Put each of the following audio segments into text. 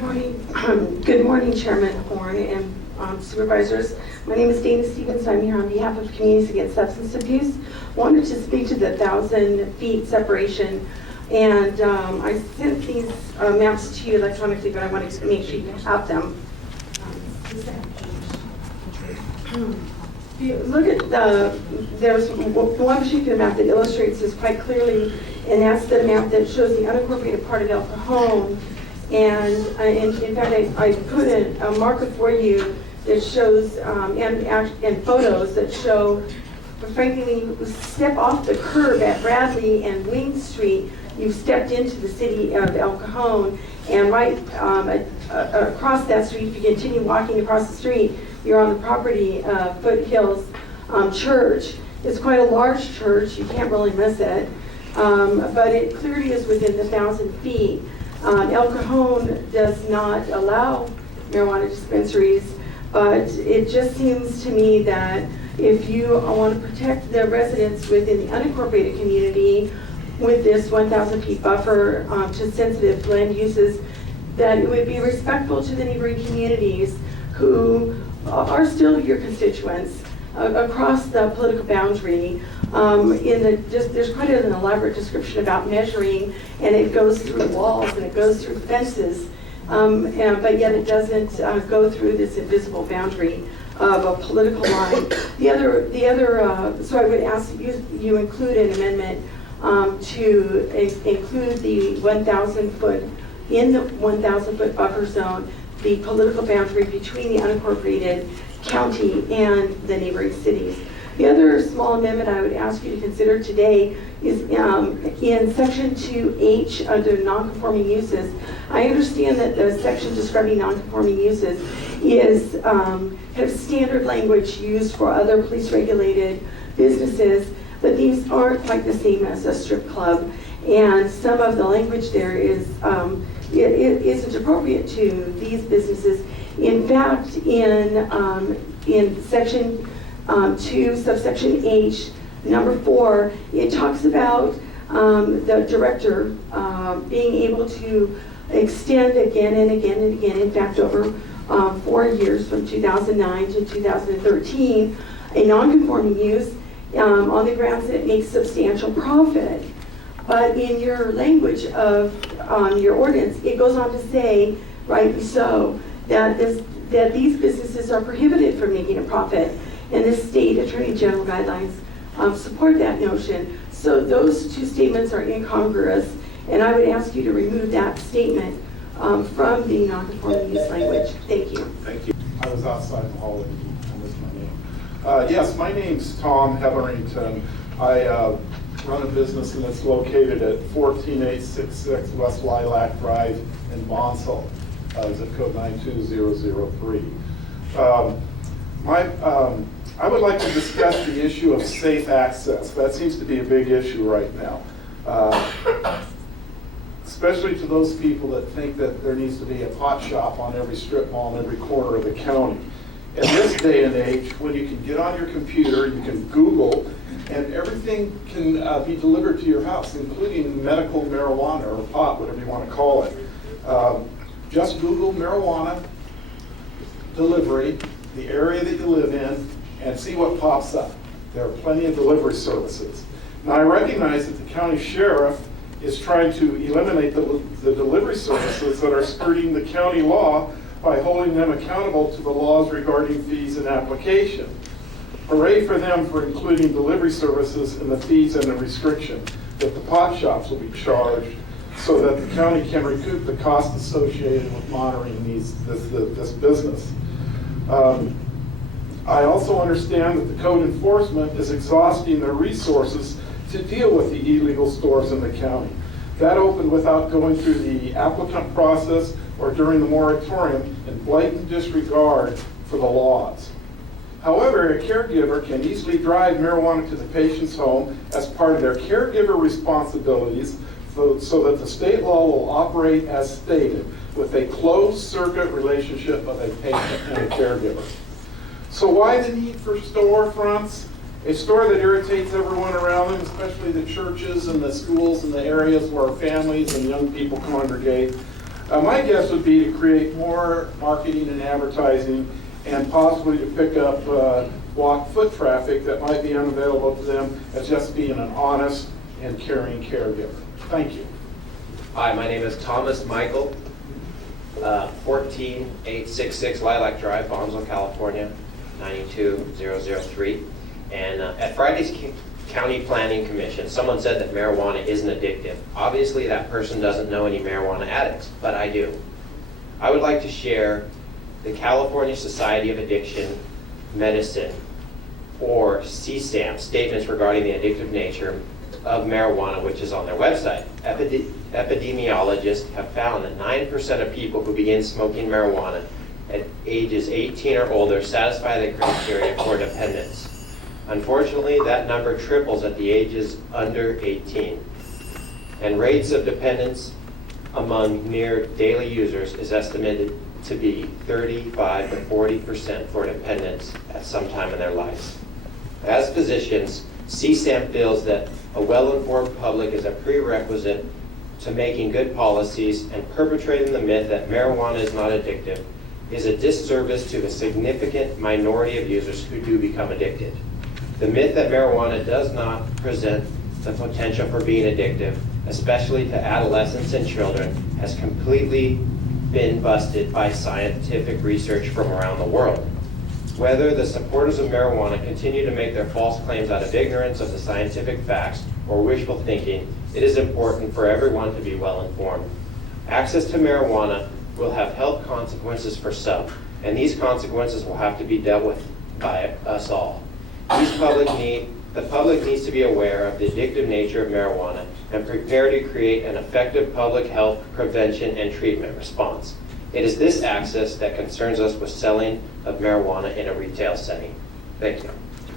Good morning. Good morning, Chairman Horn and Supervisors. My name is Dana Stevens. I'm here on behalf of Communities Against Substance Abuse. Wanted to speak to the 1,000 feet separation. And I sent these maps to you electronically, but I wanted to make sure you have them. If you look at there's one particular map that illustrates this quite clearly, and that's the map that shows the unincorporated part of El Cajon. And in fact, I put a marker for you that shows, and photos that show, frankly, when you step off the curb at Bradley and Wing Street, you've stepped into the city of El Cajon, and right across that street, if you continue walking across the street, you're on the property of Foothills Church. It's quite a large church, you can't really miss it, but it clearly is within the 1,000 feet. El Cajon does not allow marijuana dispensaries, but it just seems to me that if you want to protect the residents within the unincorporated community with this 1,000 feet buffer to sensitive land uses, that it would be respectful to the neighboring communities who are still your constituents across the political boundary. There's quite an elaborate description about measuring, and it goes through walls and it goes through fences, but yet it doesn't go through this invisible boundary of a political line. So I would ask you include an amendment to include the 1,000 foot, in the 1,000 foot buffer zone, the political boundary between the unincorporated county and the neighboring cities. The other small amendment I would ask you to consider today is in section 2H under non-conforming uses. I understand that the section describing non-conforming uses is kind of standard language used for other police regulated businesses, but these aren't quite the same as a strip club, and some of the language there it isn't appropriate to these businesses. In fact, in section 2, subsection H, number 4, it talks about the director being able to extend again and again and again, in fact, over 4 years from 2009 to 2013, a non-conforming use on the grounds that it makes substantial profit. But in your language of your ordinance, it goes on to say, rightly so, that these businesses are prohibited from making a profit, and the state attorney general guidelines support that notion. So those two statements are incongruous, and I would ask you to remove that statement from the non-conforming use language. Thank you. Thank you. I was outside in the hallway and missed my name. Yes, my name's Tom Hetherington. I run a business and it's located at 14866 West Lilac Drive in Bonsall, zip code 92003. I would like to discuss the issue of safe access. That seems to be a big issue right now, especially to those people that think that there needs to be a pot shop on every strip mall in every corner of the county. In this day and age, when you can get on your computer, you can Google, and everything can be delivered to your house, including medical marijuana or pot, whatever you want to call it. Just Google marijuana delivery, the area that you live in, and see what pops up. There are plenty of delivery services. Now, I recognize that the county sheriff is trying to eliminate the delivery services that are skirting the county law by holding them accountable to the laws regarding fees and application. Hooray for them for including delivery services in the fees and the restriction that the pot shops will be charged so that the county can recoup the cost associated with monitoring this business. I also understand that the code enforcement is exhausting their resources to deal with the illegal stores in the county. That opened without going through the applicant process or during the moratorium in blatant disregard for the laws. However, a caregiver can easily drive marijuana to the patient's home as part of their caregiver responsibilities so that the state law will operate as stated, with a closed circuit relationship of a patient and a caregiver. So why the need for storefronts? A store that irritates everyone around them, especially the churches and the schools and the areas where families and young people congregate. My guess would be to create more marketing and advertising and possibly to pick up walk foot traffic that might be unavailable to them as just being an honest and caring caregiver. Thank you. Hi, my name is Thomas Michael, 14866 Lilac Drive, Bonsall, California, 92003. And at Friday's County Planning Commission, someone said that marijuana isn't addictive. Obviously, that person doesn't know any marijuana addicts, but I do. I would like to share the California Society of Addiction Medicine, or CSAM, statements regarding the addictive nature of marijuana, which is on their website. Epidemiologists have found that 9% of people who begin smoking marijuana at ages 18 or older satisfy the criteria for dependence. Unfortunately, that number triples at the ages under 18. And rates of dependence among near daily users is estimated to be 35 to 40% for dependence at some time in their lives. As physicians, CSAM feels that a well-informed public is a prerequisite to making good policies, and perpetrating the myth that marijuana is not addictive is a disservice to the significant minority of users who do become addicted. The myth that marijuana does not present the potential for being addictive, especially to adolescents and children, has completely been busted by scientific research from around the world. Whether the supporters of marijuana continue to make their false claims out of ignorance of the scientific facts or wishful thinking, it is important for everyone to be well informed. Access to marijuana will have health consequences for some, and these consequences will have to be dealt with by us all. The public needs to be aware of the addictive nature of marijuana and prepare to create an effective public health prevention and treatment response. It is this access that concerns us with selling of marijuana in a retail setting. Thank you.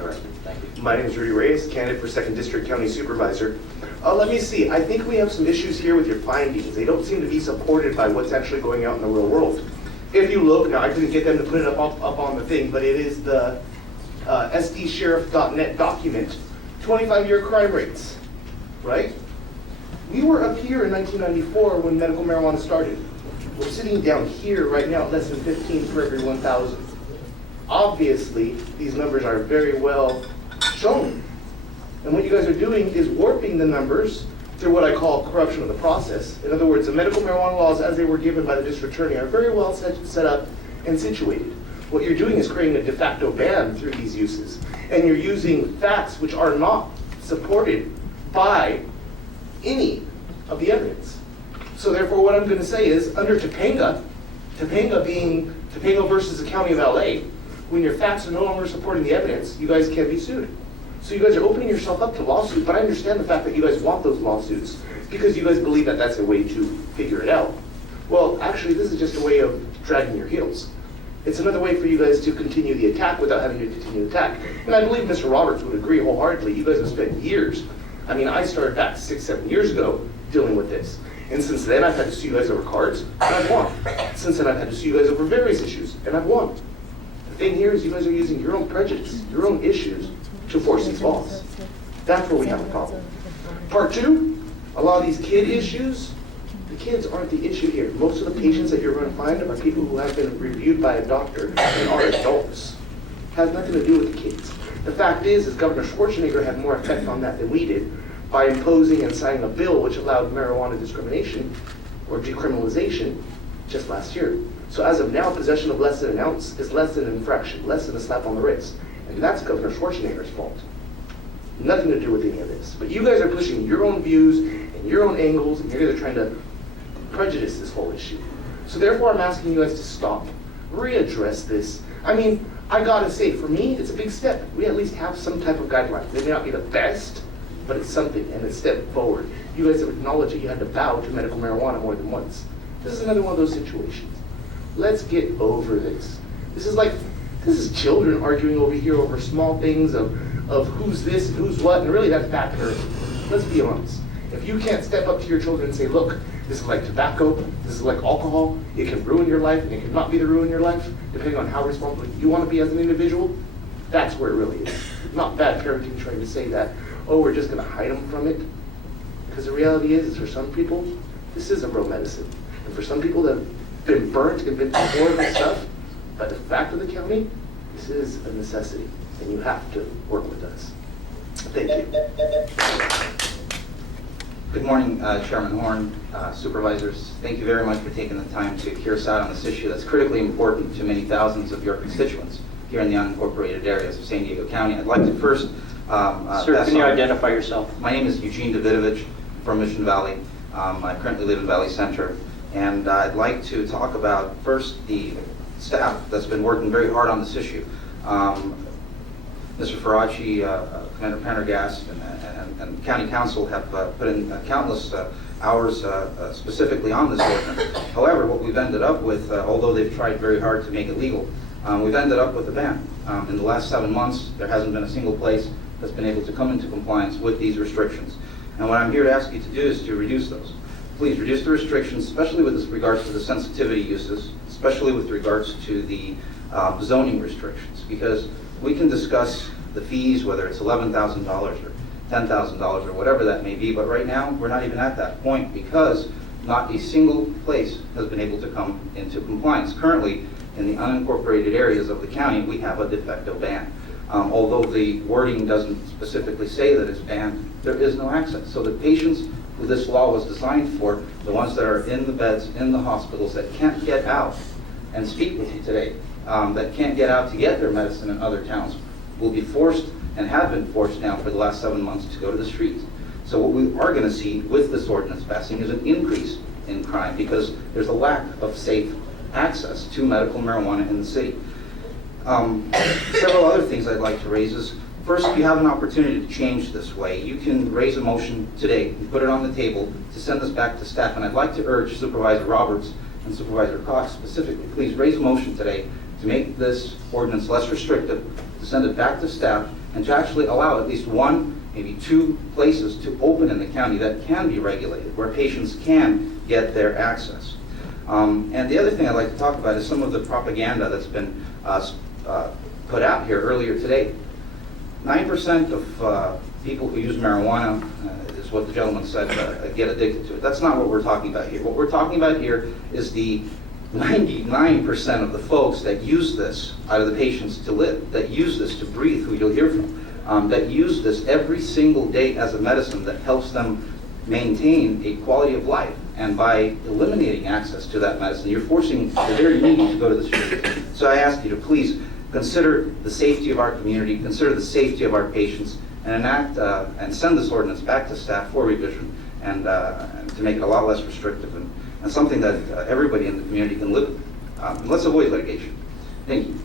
All right. Thank you. My name is Rudy Reyes, candidate for 2nd District County Supervisor. Let me see. I think we have some issues here with your findings. They don't seem to be supported by what's actually going out in the real world. If you look, now I couldn't get them to put it up on the thing, but it is the sdsheriff.net document, 25-year crime rates, right? We were up here in 1994 when medical marijuana started. We're sitting down here right now at less than 15 for every 1,000. Obviously, these numbers are very well shown. And what you guys are doing is warping the numbers through what I call corruption of the process. In other words, the medical marijuana laws as they were given by the district attorney are very well set up and situated. What you're doing is creating a de facto ban through these uses. And you're using facts which are not supported by any of the evidence. So therefore, what I'm going to say is, under Topanga being Topanga versus the County of LA, when your facts are no longer supporting the evidence, you guys can be sued. So you guys are opening yourself up to lawsuit, but I understand the fact that you guys want those lawsuits because you guys believe that that's a way to figure it out. Well, actually, this is just a way of dragging your heels. It's another way for you guys to continue the attack without having to continue the attack. And I believe Mr. Roberts would agree wholeheartedly. You guys have spent years. I mean, I started back 6-7 years ago dealing with this. And since then, I've had to sue you guys over cards, and I've won. Since then, I've had to sue you guys over various issues, and I've won. The thing here is you guys are using your own prejudice, your own issues, to force these laws. That's where we have a problem. Part 2, a lot of these kid issues, the kids aren't the issue here. Most of the patients that you're going to find are people who have been reviewed by a doctor and are adults. It has nothing to do with the kids. The fact is Governor Schwarzenegger had more effect on that than we did by imposing and signing a bill which allowed marijuana discrimination or decriminalization just last year. So as of now, possession of less than an ounce is less than an infraction, less than a slap on the wrist. And that's Governor Schwarzenegger's fault. Nothing to do with any of this. But you guys are pushing your own views and your own angles, and you're trying to prejudice this whole issue. So therefore, I'm asking you guys to stop, readdress this. I mean, I gotta say, for me, it's a big step. We at least have some type of guidelines. They may not be the best, but it's something, and it's a step forward. You guys have acknowledged that you had to bow to medical marijuana more than once. This is another one of those situations. Let's get over this. This is children arguing over here over small things of who's this and who's what, and really that's back hurting. Let's be honest. If you can't step up to your children and say, look, this is like tobacco, this is like alcohol, it can ruin your life and it can not be the ruin your life, depending on how responsible you want to be as an individual, that's where it really is. Not bad parenting trying to say that, oh, we're just going to hide them from it. Because the reality is for some people, this is a real medicine. And for some people that have been burnt and been through horrible stuff, by the fact of the county, this is a necessity, and you have to work with us. Thank you. Good morning, Chairman Horn, Supervisors. Thank you very much for taking the time to hear us out on this issue that's critically important to many thousands of your constituents here in the unincorporated areas of San Diego County. I'd like to first Sir, pass can you on- identify yourself? My name is Eugene Davidovich from Mission Valley. I currently live in Valley Center, and I'd like to talk about first the staff that's been working very hard on this issue. Mr. Faraci, Commander Pendergast, and County Council have put in countless hours specifically on this ordinance. However, what we've ended up with, although they've tried very hard to make it legal, we've ended up with a ban. In the last 7 months, there hasn't been a single place that's been able to come into compliance with these restrictions. And what I'm here to ask you to do is to reduce those. Please reduce the restrictions, especially with regards to the sensitivity uses, especially with regards to the zoning restrictions, because we can discuss the fees, whether it's $11,000 or $10,000 or whatever that may be, but right now, we're not even at that point because not a single place has been able to come into compliance. Currently, in the unincorporated areas of the county, we have a de facto ban. Although the wording doesn't specifically say that it's banned, there is no access. So the patients who this law was designed for, the ones that are in the beds, in the hospitals, that can't get out and speak with you today, that can't get out to get their medicine in other towns, will be forced and have been forced now for the last 7 months to go to the streets. So what we are going to see with this ordinance passing is an increase in crime because there's a lack of safe access to medical marijuana in the city. Several other things I'd like to raise is, first, you have an opportunity to change this way. You can raise a motion today and put it on the table to send this back to staff. And I'd like to urge Supervisor Roberts and Supervisor Cox specifically, please raise a motion today to make this ordinance less restrictive, to send it back to staff, and to actually allow at least one, maybe two places to open in the county that can be regulated, where patients can get their access. And the other thing I'd like to talk about is some of the propaganda that's been put out here earlier today. 9% of people who use marijuana, is what the gentleman said, get addicted to it. That's not what we're talking about here. What we're talking about here is the 99% of the folks that use this out of the patients to live, that use this to breathe, who you'll hear from, that use this every single day as a medicine that helps them maintain a quality of life. And by eliminating access to that medicine, you're forcing the very needy to go to the street. So I ask you to please consider the safety of our community, consider the safety of our patients, and enact and send this ordinance back to staff for revision and to make it a lot less restrictive and something that everybody in the community can live with. Let's avoid litigation. Thank you.